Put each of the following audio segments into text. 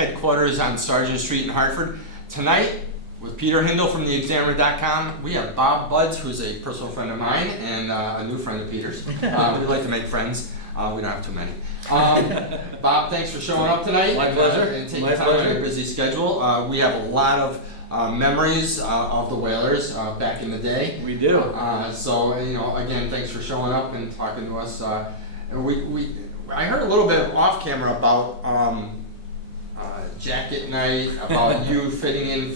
headquarters on Sargent Street in Hartford. Tonight, with Peter Hindle from theexaminer.com, we have Bob Buds, who's a personal friend of mine and a new friend of Peter's. We like to make friends. We don't have too many. Bob, thanks for showing up tonight. My pleasure. And taking time out of your busy schedule. We have a lot of memories of the Whalers back in the day. We do. So, again, thanks for showing up and talking to us. I heard a little bit off camera about jacket night, about you sitting in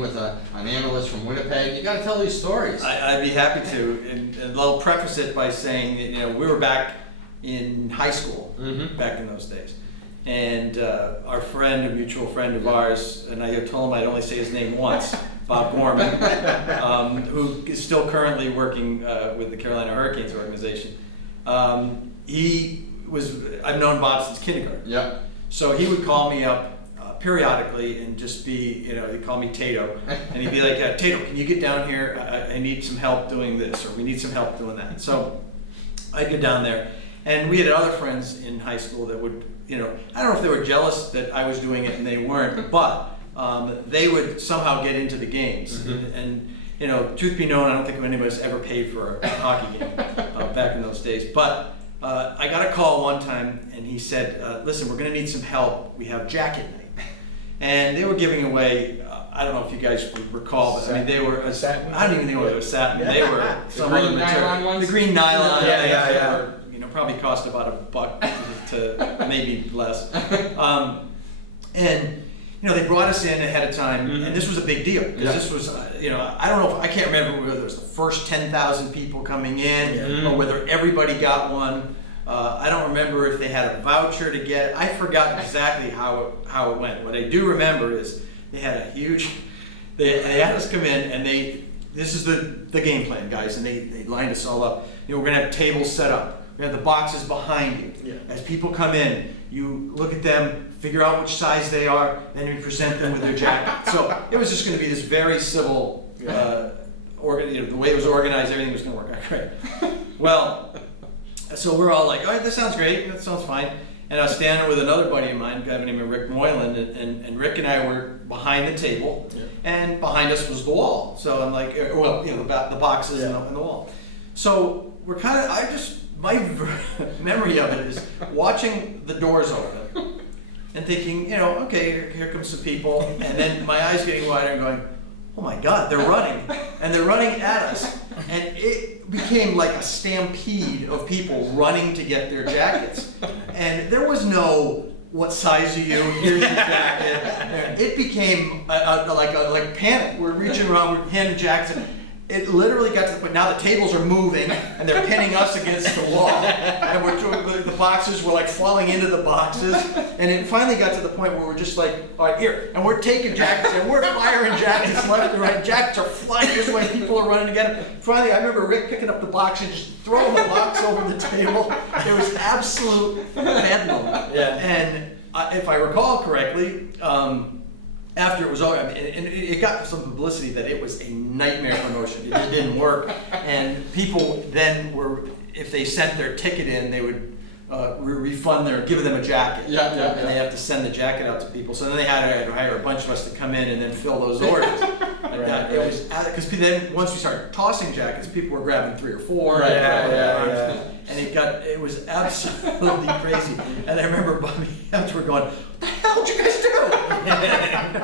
with an analyst from Winnipeg. You got to tell these stories. I'd be happy to, and I'll preface it by saying that we were back in high school back in those days, and our friend, a mutual friend of ours, and I told him I'd only say his name once, Bob Gorman, who is still currently working with the Carolina Hurricanes organization. I've known Bob since kindergarten. Yep. So he would call me up periodically and just be, he'd call me Tato, and he'd be like, Tato, can you get down here? I need some help doing this, or we need some help doing that. So I'd go down there, and we had other friends in high school that would, I don't know if they were jealous that I was doing it and they weren't, but they would somehow get into the games. And truth be known, I don't think anybody's ever paid for a hockey game back in those days. But I got a call one time, and he said, listen, we're going to need some help. We have jacket night. And they were giving away, I don't know if you guys recall, but I mean, they were, I don't even know whether it was satin. They were some other material. The green nylon. Yeah. Probably cost about $1 to maybe less. And they brought us in ahead of time, and this was a big deal because this was, I don't know, I can't remember whether it was the first 10,000 people coming in or whether everybody got one. I don't remember if they had a voucher to get. I forgot exactly how it went. What I do remember is they had a huge. They had us come in, and this is the game plan, guys, and they lined us all up. We're gonna have tables set up. We have the boxes behind you. Yeah. As people come in, you look at them, figure out which size they are, then you present them with their jacket. So it was just going to be this very civil, the way it was organized, everything was going to work out great. Well, so we're all like, all right, this sounds great, that sounds fine. And I was standing with another buddy of mine, a guy named Rick Moylan, and Rick and I were behind the table, and behind us was the wall. So I'm like, the boxes and the wall. So we're kind of, my memory of it is watching the doors open and thinking, okay, here comes some people, and then my eyes getting wider and going, oh my God, they're running, and they're running at us, and it became like a stampede of people running to get their jackets, and there was no, what size are you? Here's your jacket. It became like panic. We're reaching around, we're handing jackets. It literally got to the point, now the tables are moving and they're pinning us against the wall. And the boxes were like falling into the boxes. And it finally got to the point where we're just like, all right, here. And we're taking jackets and we're firing jackets left and right. Jackets are flying this way, people are running again. Finally, I remember Rick picking up the box and just throwing the box over the table. It was absolute bedlam. Yeah. And if I recall correctly, after it was over, and it got some publicity that it was a nightmare promotion. It didn't work, and people then if they sent their ticket in, they would refund give them a jacket. And they have to send the jacket out to people. So then they had to hire a bunch of us to come in and then fill those orders. It was because then once we started tossing jackets, people were grabbing 3 or 4. And it was absolutely crazy. And I remember Bobby afterward going, "What the hell did you guys do?"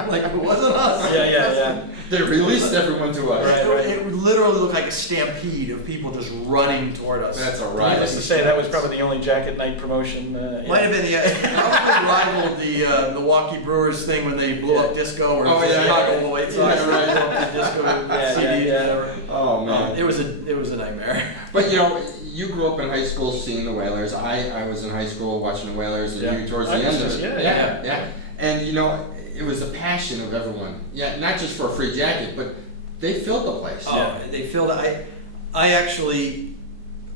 Like, it wasn't us. Yeah. They released everyone to us. Right. It literally looked like a stampede of people just running toward us. That's a riot. Needless to say, that was probably the only jacket night promotion. Might have been probably rivaled the Milwaukee Brewers thing when they blew up disco, or Chicago the White Sox blew up the disco CD. Oh man, it was a nightmare. But you grew up in high school seeing the Whalers. I was in high school watching the Whalers, and you towards the end of it. Yeah. And it was the passion of everyone. Yeah, not just for a free jacket, but they filled the place. They filled it. I actually,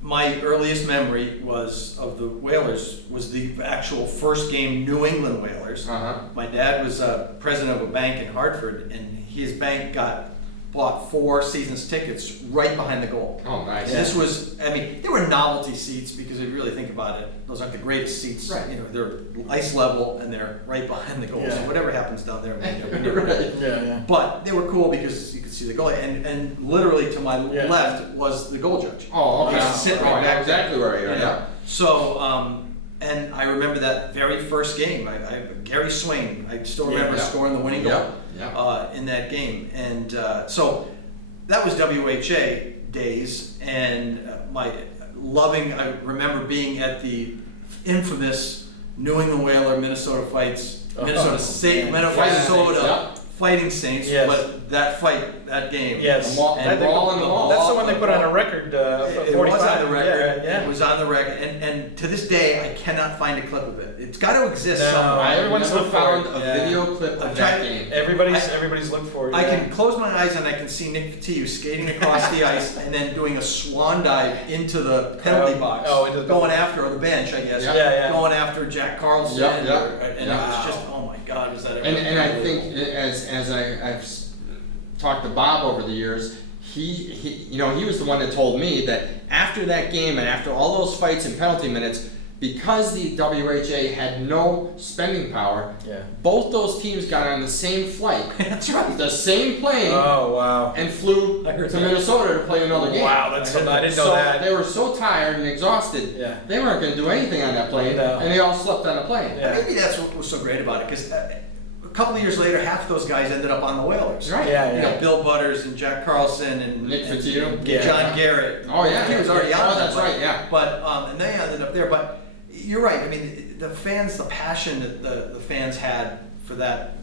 my earliest memory of the Whalers was the actual first game, New England Whalers. My dad was president of a bank in Hartford, and his bank got bought 4 seasons tickets right behind the goal. Oh, nice. And this was, I mean, there were novelty seats because if you really think about it, those aren't the greatest seats. Right. You know, they're ice level and they're right behind the goal. Yeah. So whatever happens down there, we never Right. Yeah. But they were cool because you could see the goalie, and literally to my Yeah. left was the goal judge. Oh, okay. He used to sit Oh, right I know back exactly where you are. you Yeah. know. So, and I remember that very first game. Gary Swain, I still remember Yeah. scoring the winning goal Yeah. in that game, and so that was WHA days, and I remember being at the infamous New England Whaler Minnesota Fights, Minnesota State, man. Minnesota Fighting Saints, Yes. but that game. Yes. And brawl in the wall. That's the one they put on a record. It 45. was on the record. Yeah. It was on the record, and to this day, I cannot find a clip of it. It's got to exist No. somewhere. I Everyone's never looked for found it. a Yeah. video clip I'm of trying- that game. Everybody's looked for it. I yeah. can close my eyes and I can see Nick Fatiu skating across the ice and then doing a swan dive into the penalty box, going after, or the bench, I guess, Yeah. going after Jack Carlson. Yeah, yeah. And Yeah. it was just, oh my God, is that ever And I think unbelievable. as I've talked to Bob over the years, he was the one that told me that after that game and after all those fights and penalty minutes, because the WHA had no spending power, Yeah. both those teams got on the same flight, That's right. the same plane, Oh wow. and flew I heard to that. Minnesota to play another game. Wow, that's I didn't know So that. they were so tired and exhausted, Yeah. they weren't going to do anything on that plane, No. and they all slept on the plane. Yeah. Maybe that's what was so great about it, because a couple of years later, half those guys ended up on the Whalers. Right. Yeah, You yeah. know, Bill Butters and Jack Carlson and Nick and Fatiu. Yeah. John Garrett. Oh yeah, He was already oh, on that's that, right, yeah. But and they ended up there. But you're right. I mean, the fans, the passion that the fans had for that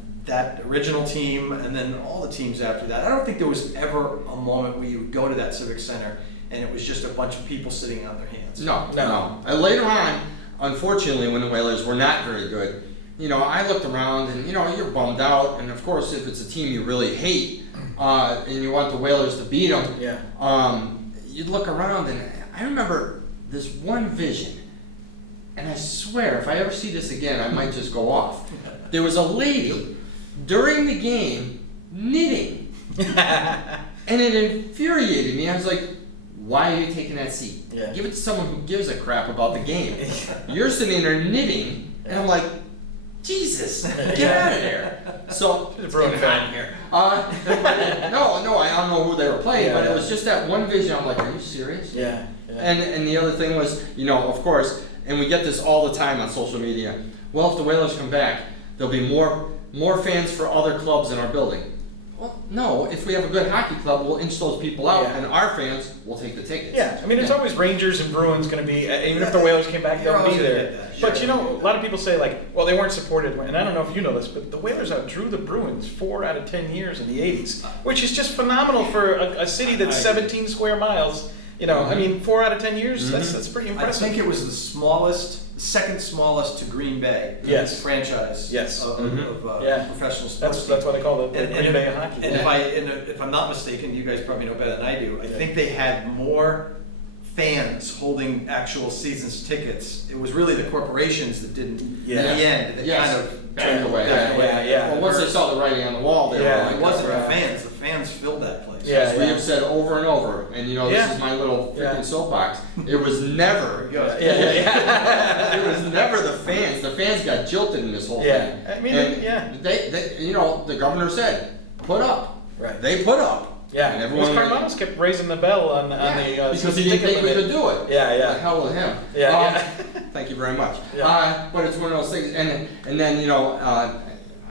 original team, and then all the teams after that. I don't think there was ever a moment where you would go to that Civic Center and it was just a bunch of people sitting on their hands. No. No. And later on, unfortunately, when the Whalers were not very good, I looked around and, you're bummed out. And of course, if it's a team you really hate and you want the Whalers to beat them, Yeah. you'd look around and I remember this one vision. And I swear, if I ever see this again, I might just go off. There was a lady during the game knitting. And it infuriated me. I was like, why are you taking that seat? Yeah. Give it to someone who gives a crap about the game. You're sitting there knitting, and I'm like, Jesus, get out of there. So, She's a Bruin fan. here. No, I don't know who they were playing, but it Yeah. was just that one vision. I'm like, are you serious? Yeah. And the other thing was, of course, and we get this all the time on social media. Well, if the Whalers come back, there'll be more fans for other clubs in our building. Well, no. If we have a good hockey club, we'll inch those people out, Yeah. and our fans will take the tickets. Yeah, I mean, it's always Rangers and Bruins going to be, even if the Whalers came back, You're they'll be always gonna there. get that, But sure. a lot of people say well, they weren't supported, and I don't know if you know this, but the Whalers outdrew the Bruins 4 out of 10 years in the 80s, which is just phenomenal for a city that's 17 square miles. I mean, 4 out of 10 years, that's pretty I impressive. think it was the second smallest to Green Bay. Yes. Franchise. Yes. Of Yeah. professional sports. That's why they call it the And Green Bay of hockey. And if I'm not mistaken, you guys probably know better than I do. I think they had more fans holding actual seasons tickets. It was really the corporations that didn't. Yeah. In the end, that Yes. kind of Backed away. backed away. Yeah. Well, once they saw the writing on the wall, they Yeah. were like, It wasn't Right. the fans. The fans filled that place. Yeah. as we have said over and over, and Yeah. this is my little freaking Yeah. soapbox. It was never. Yeah. It was never the fans. The fans got jilted in this whole Yeah. thing. I mean, and yeah. They, the governor said, put up. Right. They put up. Yeah, And because everyone. Carmanos kept raising the bell on the because season he didn't ticket think we limit. could do it. Yeah, yeah. The hell with him. Yeah, Thank you very much. Yeah. But it's one of those things, and then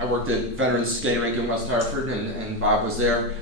I worked at Veterans Skating Rink in West Hartford, and Bob was there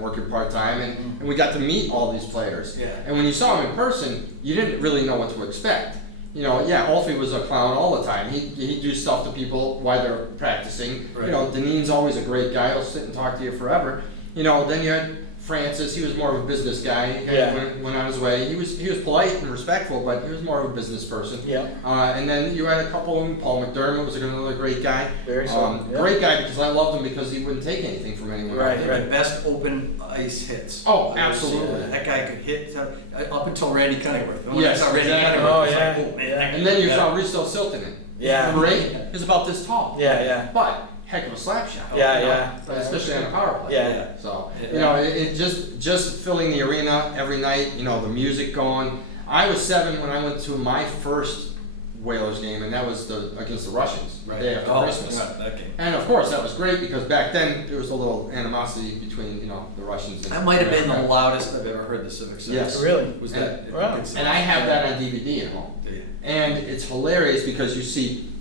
working part time, and we got to meet all these players. Yeah. And when you saw him in person, you didn't really know what to expect. Alfie was a clown all the time. He'd do stuff to people while they're practicing. Right. Deneen's always a great guy. He'll sit and talk to you forever. Then you had Francis. He was more of a business guy. He kind of went on his way. He was polite and respectful, but he was more of a business person. Yeah. And then you had a couple of them. Paul McDermott was another great guy. Very so. Yeah. Great guy because I loved him because he wouldn't take anything from anyone. Right, They had the best open ice hits. Oh, absolutely. That guy could hit up until Randy Cunningworth. When Yes, I saw Randy exactly. Cunningworth, Oh, it was yeah. like, oh, man, Yeah. that And then you guy- saw Risto Siltanen. Yeah. Remember, he was about this tall. Yeah, yeah. But heck of a slap shot. Yeah, you know, yeah. especially on a power play. Yeah. So you know, it just filling the arena every night. You know, the music going. I was 7 when I went to my first Whalers game, and that was against the Russians, the day after Christmas. Yeah, that game. And of course, that was great because back then there was a little animosity between the Russians. And That might have been the America. loudest I've ever heard the Civic Center. Yes. Really? Was And- that? Wow. And I have that on DVD at home. Yeah. And it's hilarious because you see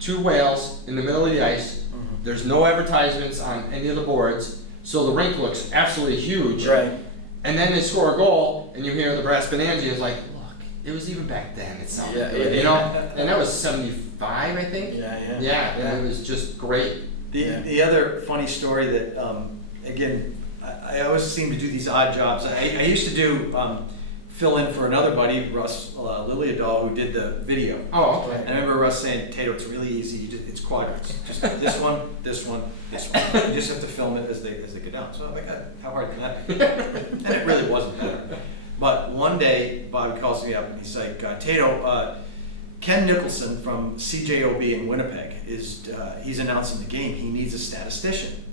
2 whales in the middle of the ice. There's no advertisements on any of the boards, so the rink looks absolutely huge. Right. And then they score a goal, and you hear the brass bananji is like, look, it was even back then. It sounded Yeah, good, yeah, you know. And that was '75, I think. Yeah, yeah. Yeah, and it was just great. The other funny story that, again, I always seem to do these odd jobs. I used to do fill in for another buddy, Russ Liliadol, who did the video. Oh, okay. And I remember Russ saying, Tato, it's really easy. It's quadrants. Just this one, this one, this one. You just have to film it as they go down. So I'm like, how hard can that be? And it really wasn't that. But one day, Bobby calls me up and he's like, Tato, Ken Nicholson from CJOB in Winnipeg he's announcing the game. He needs a statistician.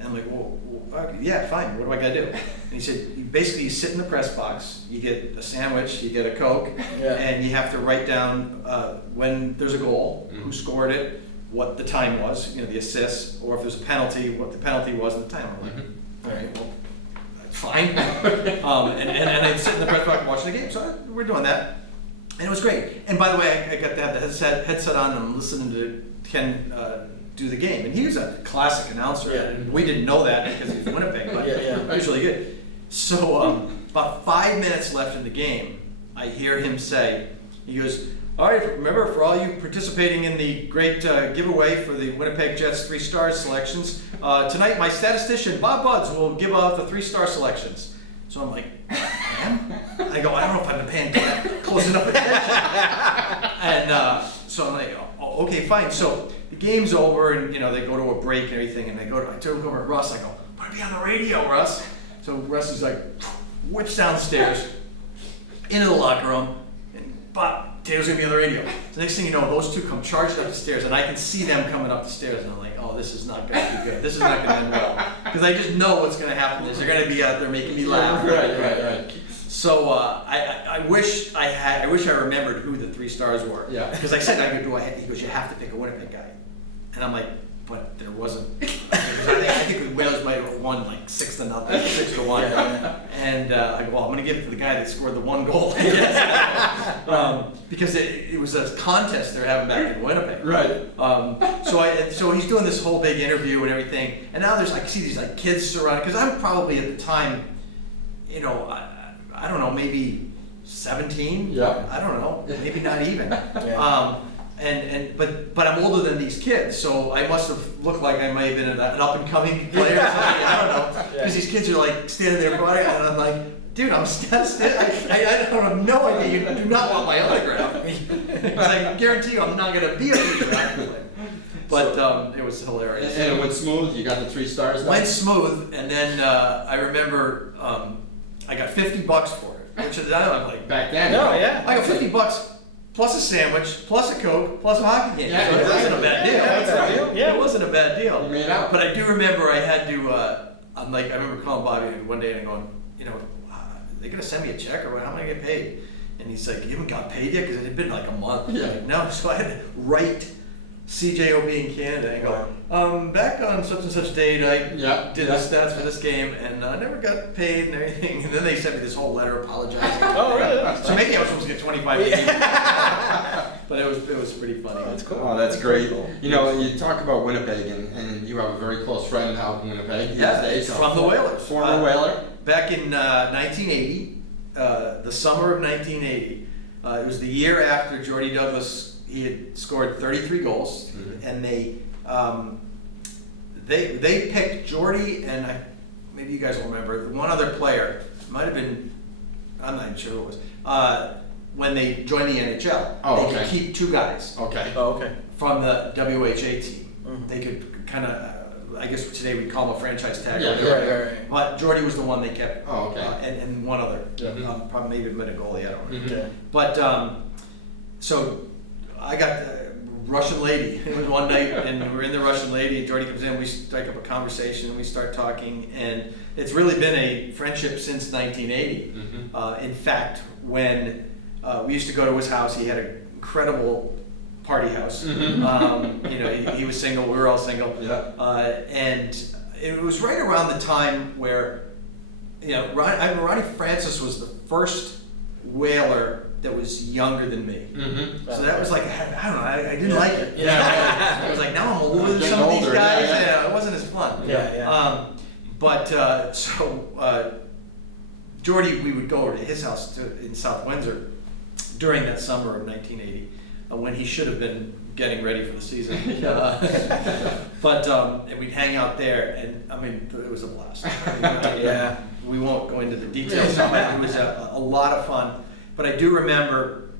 And I'm like, well, okay, yeah, fine. What do I gotta do? And he said, basically, you sit in the press box, you get a sandwich, you get a Coke, and you have to write down when there's a goal, who scored it, what the time was, the assist, or if there's a penalty, what the penalty was and the time. I'm like, all right, well, fine. and I'd sit in the press box watching the game. So we're doing that. And it was great. And by the way, I got to have the headset on and I'm listening to Ken do the game. And he was a classic announcer. Yeah. And we didn't know that because he was Winnipeg, but Yeah. he was really good. So about 5 minutes left in the game, I hear him say, he goes, all right, remember, for all you participating in the great giveaway for the Winnipeg Jets 3-star selections, tonight my statistician, Bob Buds, will give out the 3-star selections. So I'm like, I go, I don't know if I've been paying close enough attention. And so I'm like, oh, okay, fine. So the game's over, and they go to a break and everything, and I turn over to Russ. I go, put me on the radio, Russ. So Russ is like, whips downstairs into the locker room, and Bob, Tato's gonna be on the radio. So next thing you know, those two come charging up the stairs, and I can see them coming up the stairs, and I'm like, oh, this is not gonna be good. This is not gonna end well, because I just know what's gonna happen. Is they're gonna be out there making me laugh. Right. So I wish I remembered who the 3 stars were. Yeah. Because I said I could do he goes, you have to pick a Winnipeg guy, and I'm like, but there wasn't. Because I think the Whalers might have won like 6-0, 6-1. And I go, well, I'm gonna give it to the guy that scored the 1 goal. Because it was a contest they're having back in Winnipeg. Right. So he's doing this whole big interview and everything, and now there's see these kids surrounding, because I'm probably at the time, I don't know, maybe 17. Yeah. I don't know, maybe not even. Yeah. But I'm older than these kids, so I must have looked like I might have been an up and coming player. Or something. I don't know, because these kids are standing there front, and I'm like, dude, I'm I don't have no idea. You do not want my autograph. Because I guarantee you, I'm not going to be a future athlete. But it was hilarious. And it went smooth. You got the 3 stars. Went smooth, and then I remember I got $50 for it, which is I'm like Back then. No, yeah. I got $50 plus a sandwich, plus a Coke, plus a hockey game. Yeah, So it wasn't a bad deal. Yeah, that's a bad deal. Yeah. It wasn't a bad deal. You made out. But I do remember I had to. I remember calling Bobby one day and going, they're gonna send me a check or what? How am I gonna get paid? And he's like, you haven't got paid yet, because it had been like a month. Yeah. I'm like, no, so I had to write CJOB in Canada and go, back on such and such date, I did the stats for this game, and I never got paid and everything. And then they sent me this whole letter apologizing. Oh, really? So maybe I was supposed to get 25 days. But it was pretty funny. That's cool. Oh, that's great. You talk about Winnipeg, and you have a very close friend out in Winnipeg these days. From the Whalers. Former Whaler. Back in 1980, the summer of 1980, it was the year after Jordy Douglas. He had scored 33 goals, and they picked Jordy and maybe you guys will remember one other player. It might have been, I'm not even sure who it was. When they joined the NHL, they could keep 2 guys. Okay. Oh, okay. From the WHA team. They could kind of. I guess today we call him a franchise tag. Right. But Jordy was the one they kept. Oh, okay. And one other. Yeah. Probably maybe a goalie, I don't know. Okay. But so I got Russian lady. It was one night, and we're in the Russian lady, and Jordy comes in, we strike up a conversation, and we start talking, and it's really been a friendship since 1980. In fact, when we used to go to his house, he had an incredible party house. He was single, we were all single. And it was right around the time where, Ronnie Francis was the first whaler that was younger than me. So that was like, I don't know, I didn't like it. I was like, now I'm older than some of these guys. It wasn't as fun. Jordy, we would go over to his house in South Windsor during that summer of 1980, when he should have been getting ready for the season. And we'd hang out there, and I mean, it was a blast. We won't go into the details of it. It was a lot of fun. But I do remember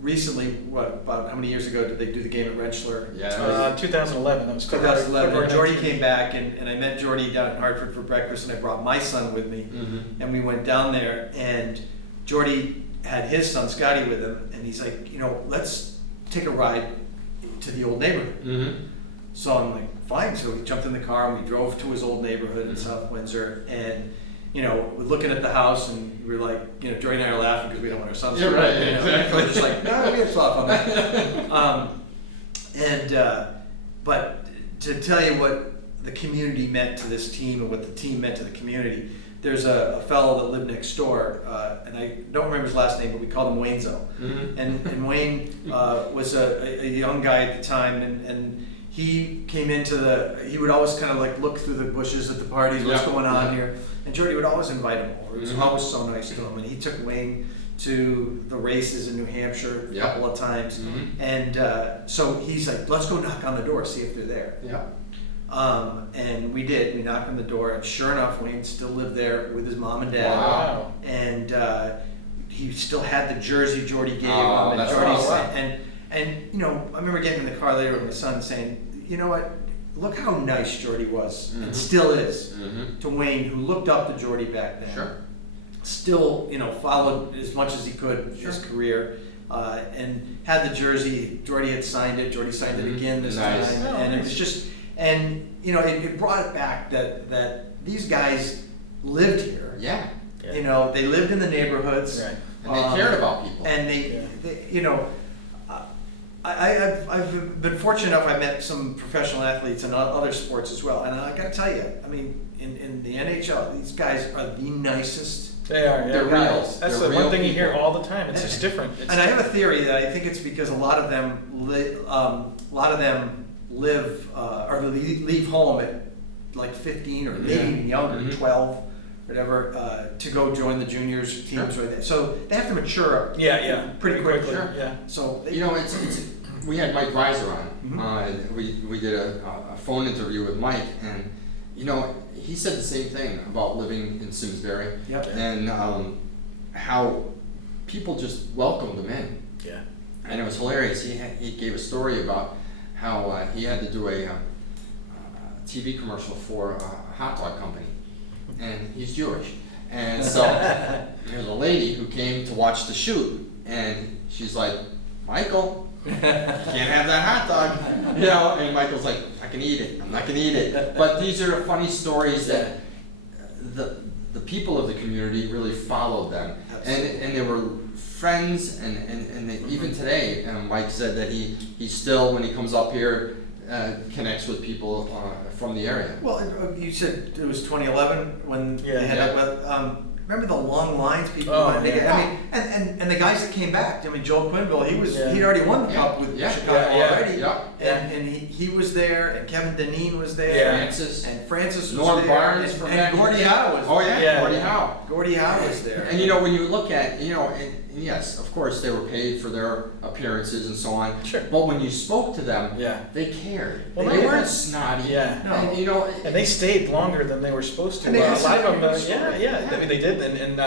recently, about how many years ago did they do the game at Rentschler? 2011. That was 2011. And Jordy came back, and I met Jordy down in Hartford for breakfast, and I brought my son with me, and we went down there, and Jordy had his son Scotty with him, and he's like, let's take a ride to the old neighborhood. So I'm like, fine. So we jumped in the car and we drove to his old neighborhood in South Windsor, and we're looking at the house, and we were like, Jordy and I are laughing because we don't want our sons to right, exactly. We're just like, no, we have off on that. But to tell you what the community meant to this team and what the team meant to the community, there's a fellow that lived next door, and I don't remember his last name, but we called him Waynezo. And Wayne was a young guy at the time, and he came into he would always kind of like look through the bushes at the parties, what's going on here. And Jordy would always invite him over. It was always so nice to him. And he took Wayne to the races in New Hampshire a couple of times. And so he's like, let's go knock on the door, see if they're there. And we did. We knocked on the door, and sure enough, Wayne still lived there with his mom and dad. Wow. And he still had the jersey Jordy gave him. And that's Jordy awesome. and I remember getting in the car later with my son saying, you know what? Look how nice Jordy was, and still is, to Wayne, who looked up to Jordy back then. Still, followed as much as he could his career, and had the jersey. Jordy had signed it. Jordy signed it again this time, and it was just, it brought it back that these guys lived here. They lived in the neighborhoods, and they cared about people. And I've been fortunate enough. I met some professional athletes in other sports as well, and I got to tell you, I mean, in the NHL, these guys are the nicest. They are. They're real. That's the one thing you hear all the time. It's just different. And I have a theory that I think it's because a lot of them live or leave home at like 15 or maybe even younger, 12. Whatever, to go join the juniors teams, so they have to mature pretty quickly. So we had Mike Reiser on. We did a phone interview with Mike, and he said the same thing about living in Simsbury, and how people just welcomed him in. And it was hilarious. He gave a story about how he had to do a TV commercial for a hot dog company. And he's Jewish, and so there's a lady who came to watch the shoot, and she's like, "Michael, you can't have that hot dog," And Michael's like, "I can eat it. I'm not gonna eat it." But these are the funny stories that the people of the community really followed them, and they were friends, and they, even today, Mike said that he still, when he comes up here, connects with people from the area. Well, you said it was 2011 when they had that. Remember the long lines people wanted to get? I mean, and the guys that came back. I mean, Joel Quinville, he'd already won the cup with Chicago already. And he was there, and Kevin Deneen was there. Francis was Norm there. Barnes and Gordie Howe was there. Gordie Howe. Gordie Howe was there. And when you look at, and yes, of course they were paid for their appearances and so on. But when you spoke to them, they cared. Well, they weren't snotty. And they stayed longer than they were supposed to. And a lot of them, I mean, they did. And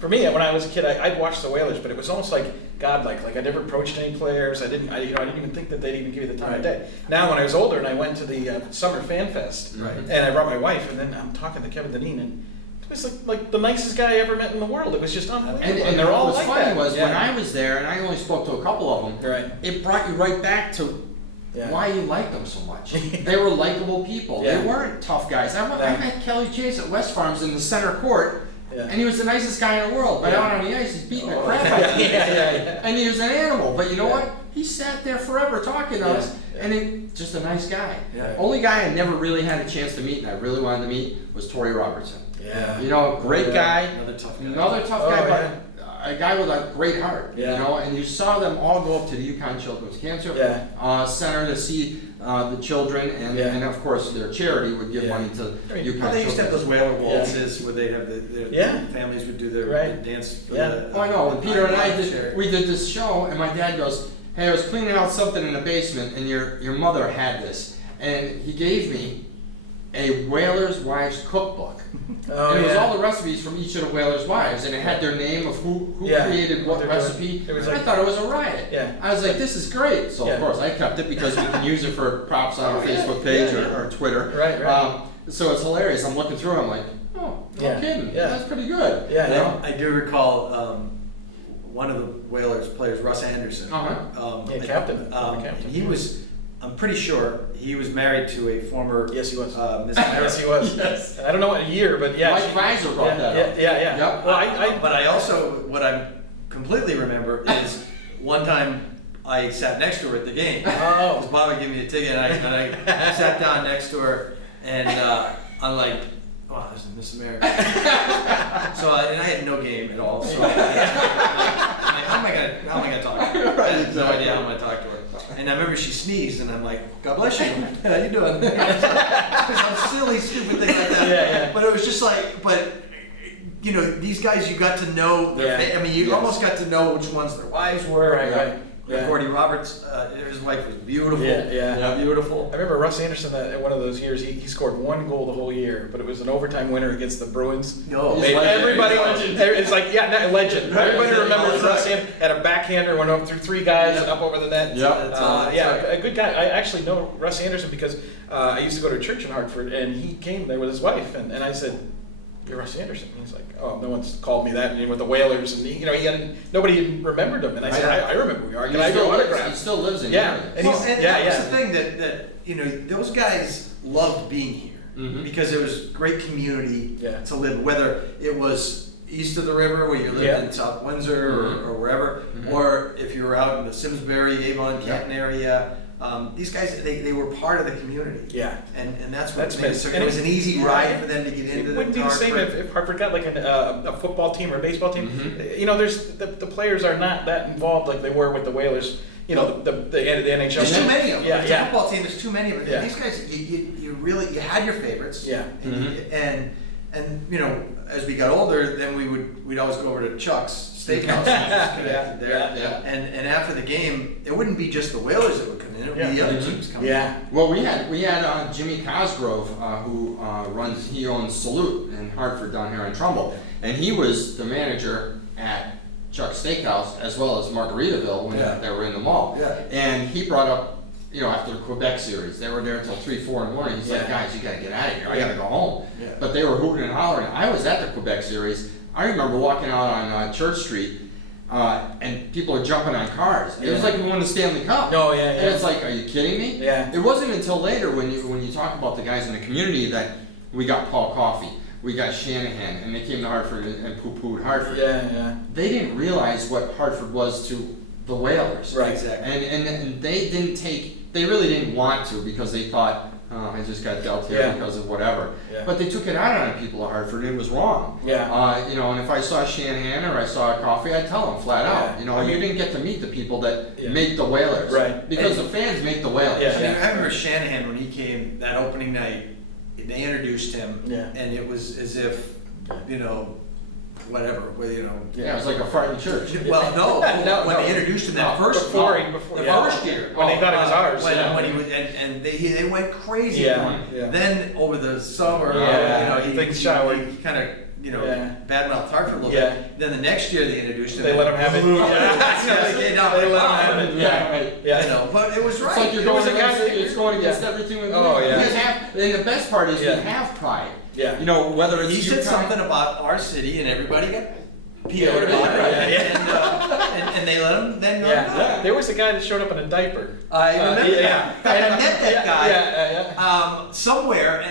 for me, when I was a kid, I'd watch the Whalers, but it was almost like godlike. Like I never approached any players. I didn't even think that they'd even give you the time of day. Now, when I was older and I went to the Summer Fan Fest, and I brought my wife, and then I'm talking to Kevin Deneen, and It was like the nicest guy I ever met in the world. It was just unbelievable. And they're all what was like funny that. was Yeah. when I was there, and I only spoke to a couple of them, Right. it brought you right back to Yeah. why you liked them so much. They were likable people. Yeah. They weren't tough guys. I Yeah. met Kelly Chase at West Farms in the center court, Yeah. and he was the nicest guy in the world. But Yeah. out on the ice, he's beating the Oh. crap out of you. Yeah. And he was an animal. But you know Yeah. what? He sat there forever talking to us, Yeah. and just a nice guy. Yeah. Only guy I never really had a chance to meet, and I really wanted to meet, was Torrey Robertson. Yeah. You know, great Yeah. guy. Another tough guy. Another tough Oh, guy, yeah. but a guy with a great heart, Yeah. you know, and you saw them all go up to the Yukon Children's Cancer Center to see the children, and, Yeah. and of course their charity would give Yeah. money to I mean, Yukon Well, they used to have those Children's. whaler waltzes where they'd have their Yeah. families would do their Right. dance. For Yeah. the, Oh, I know, when Peter and I charity. we did this show, and my dad goes, hey, I was cleaning out something in the basement, and your mother had this, and he gave me a Whaler's Wives cookbook. Oh, And it was yeah. all the recipes from each of the Whalers' Wives, and it had their name of who Yeah. created what What they're doing. recipe. It was I like- thought it was a riot. Yeah. I was like, this is great. So Yeah. of course I kept it because we can use it for props on our Oh, yeah. Facebook page Yeah, or Twitter. Right. So it's hilarious. I'm looking through it, I'm like, oh, no Yeah. kidding. Yeah. That's pretty good. Yeah, You know? I do recall one of the Whalers players, Russ Anderson. Uh-huh. Yeah, captain. Captain. He was, I'm pretty sure, he was married to a former Yes, he was. Miss America. Yes, he was. Yes. I don't know what year, but yeah. Mike Reiser brought that up. Yeah. Yep. Well, But I also, what I completely remember is one time I sat next to her at the game. Oh. Because Bob would give me a ticket, and I sat down next to her, and I'm like, wow, this is Miss America. And I had no game at all. So I'm like, how am I gonna talk to her? I had no idea how I'm gonna talk to her. And I remember she sneezed, and I'm like, God bless you. How you doing? Some silly, stupid thing like that. Yeah. But it was just like, you know, these guys you got to know. Yeah. I mean, you Yes. almost got to know which ones their wives were. Right. Yeah. Gordy Roberts, his wife was beautiful. Yeah. Beautiful. I remember Russ Anderson that one of those years. He scored one goal the whole year, but it was an overtime winner against the Bruins. No. He's legend. Everybody, He's it's like legend. Right. Everybody remembers Right. Russ Anderson had a backhander, went up through three guys and up over the net. Yep. That's A good guy. I actually know Russ Anderson because I used to go to a church in Hartford, and he came there with his wife, and I said, "You're Russ Anderson." And he's like, "Oh, no one's called me that." And with the Whalers, and nobody even remembered him. And I said, Right. I remember who you are. He Can I still go lives- He autograph? still lives in Yeah. the area. And he's- that was the thing that those guys loved being here Mhm. because it was great community Yeah. to live, whether it was east of the river where you lived Yeah. in South Windsor or wherever, Mhm. or if you were out in the Simsbury, Avon, Canton area. These guys, they were part of the community. Yeah. And that's what That's made it been- so and it was an easy yeah. ride for them to get It into wouldn't be the same if Hartford got like a football team or a baseball team. Mhm. There's the players are not that involved like they were with the Whalers. The NHL. There's too many of them. Yeah, It's a football team. There's too many of them. Yeah. These guys, you really had your favorites. Yeah. And as we got older, then we'd always go over to Chuck's Steakhouse, which is connected there. Yeah. And after the game, it wouldn't be just the Whalers that would come in. It would be the Yeah. other Mhm. teams coming. Yeah. Well, we had Jimmy Cosgrove, who he owns Salute in Hartford down here in Trumbull, and he was the manager at Chuck's Steakhouse as well as Margaritaville when Yeah. they were in the mall. Yeah. And he brought up, after the Quebec series, they were there until 3, 4 in the morning. He's like, Yeah. guys, you gotta get out of here. I gotta go home. Yeah. But they were hooting and hollering. I was at the Quebec series. I remember walking out on Church Street, and people are jumping on cars. It was Yeah. like we won the Stanley Cup. No, yeah. And it's like, are you kidding me? Yeah. It wasn't until later when you talk about the guys in the community that we got Paul Coffey, we got Shanahan, and they came to Hartford and poo-pooed Hartford. Yeah. They didn't realize what Hartford was to the Whalers. Right. Exactly. And they really didn't want to because they thought, oh, I just got dealt here Yeah. because of whatever. Yeah. But they took it out on people of Hartford and it was wrong. Yeah. And if I saw Shanahan or I saw Coffey, I'd tell them flat out, Yeah. you didn't get to meet the people that Yeah. make the Whalers. Right. Because the fans make the Whalers. Yeah. I remember Shanahan when he came that opening night. They introduced him, Yeah. and it was as if, whatever, Yeah, it was like a frightened church. Well, no, No, when no. they introduced him that No, first before the yeah. first year. When they got him as ours. When, yeah. when he was, and they went crazy Yeah, for him. yeah. Then over the summer, Yeah, he things showered. He kind of badmouthed Hartford a little Yeah. bit. Then the next year they introduced him. They let him have it. They let They let him have it. Yeah, right. Yeah. But it was It's right. like you're There was going a guy against, that- it's going against yeah. everything we Oh, believe. yeah. We have, and the best part is Yeah. we have pride. Yeah. You know, whether it's He said UConn- something about our city and everybody got PO'd Yeah, about right, it. yeah. And they let him then go. Yeah. There was a guy that showed up in a diaper. I remember yeah. that. In fact, I met that guy. Yeah. Somewhere,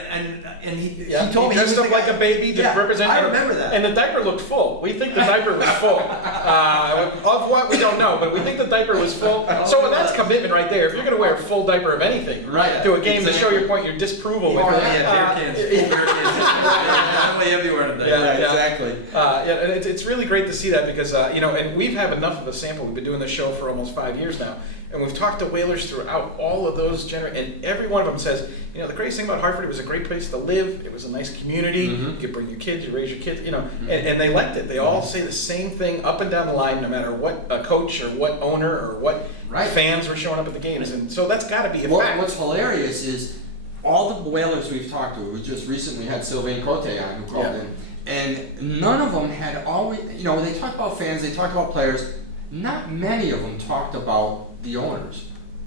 and he told me he dressed was up the like guy- a baby to Yeah, represent. I remember that. And the diaper looked full. We think the diaper was full. Of what we don't know, but we think the diaper was full. So that's commitment right there. If you're going to wear a full diaper of anything Right. to a game to show Exactly. your point, your disapproval with Oh, it. yeah, beer cans. Full beer cans. That's way everywhere today. Yeah. Right, exactly. And it's really great to see that because, and we've had enough of a sample. We've been doing this show for almost 5 years now. And we've talked to whalers throughout all of those and every one of them says, the greatest thing about Hartford, it was a great place to live. It was a nice community. Mhm. You could bring your kids, you raise your kids, and they liked it. They all say the same thing up and down the line, no matter what a coach or what owner or what Right. fans were showing up at the games. And so that's got to be a fact. What's hilarious is all the whalers we've talked to, we just recently had Sylvain Cote on who called in, and none of them had always, they talked about fans, they talked about players, not many of them talked about the owners.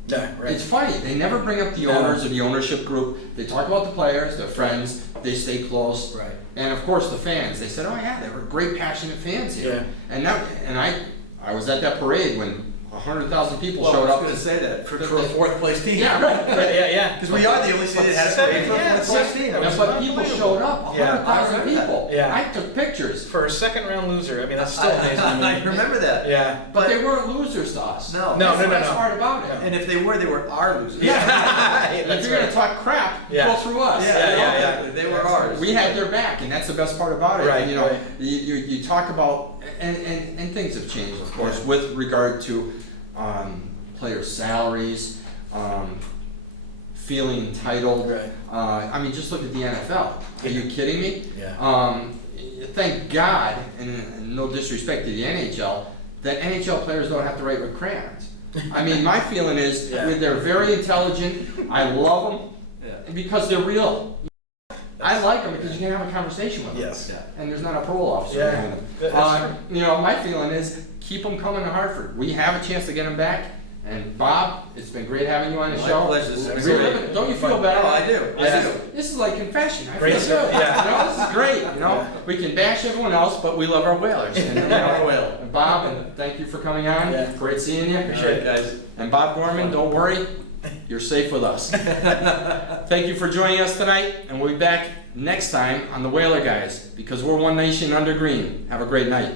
Yeah, right. It's funny, they never bring up the No. owners or the ownership group. They talk about the players, their friends, they stay close. Right. And of course the fans, they said, oh yeah, they were great passionate fans here. Yeah. And I was at that parade when 100,000 people Well, showed I up. was going to say that for a fourth place team. Yeah, right. Yeah. Because we are the only city that has a parade for a Yeah, fourth place team. yeah. But people showed up, Yeah. 100,000 people. Yeah. I took pictures. For a second round loser, I mean, that's still amazing. I remember that. Yeah. But they weren't losers to us. No. No, That's the best part about it. And if they were our losers. Yeah. If That's you're right. going to talk crap, Yeah. go through us. Yeah. They were ours. We had their back, and that's the best part about it. Right, And, right. you talk about, and things have changed, of course, with regard to players' salaries, feeling entitled. Right. I mean, just look at the NFL. Are you kidding me? Yeah. Thank God, and no disrespect to the NHL, that NHL players don't have to write with crayons. I mean, my feeling is Yeah. they're very intelligent. I love them Yeah. because they're real. I like them because you can have a conversation with them. Yes. And there's not a parole officer Yeah. behind them. That's My feeling is keep them coming to Hartford. We have a chance to get them back. And Bob, it's been great having you on the My show. pleasure. This has been Really, great. don't you feel better? Oh, I do. This is like confession. I Great feel stuff. good. Yeah. This is great. Yeah. We can bash everyone else, but we love our whalers. And, and Bob, and thank you for coming on. Yeah. Great seeing you. Appreciate it, guys. And Bob Gorman, don't worry, you're safe with us. Thank you for joining us tonight, and we'll be back next time on the Whaler Guys, because we're one nation under green. Have a great night.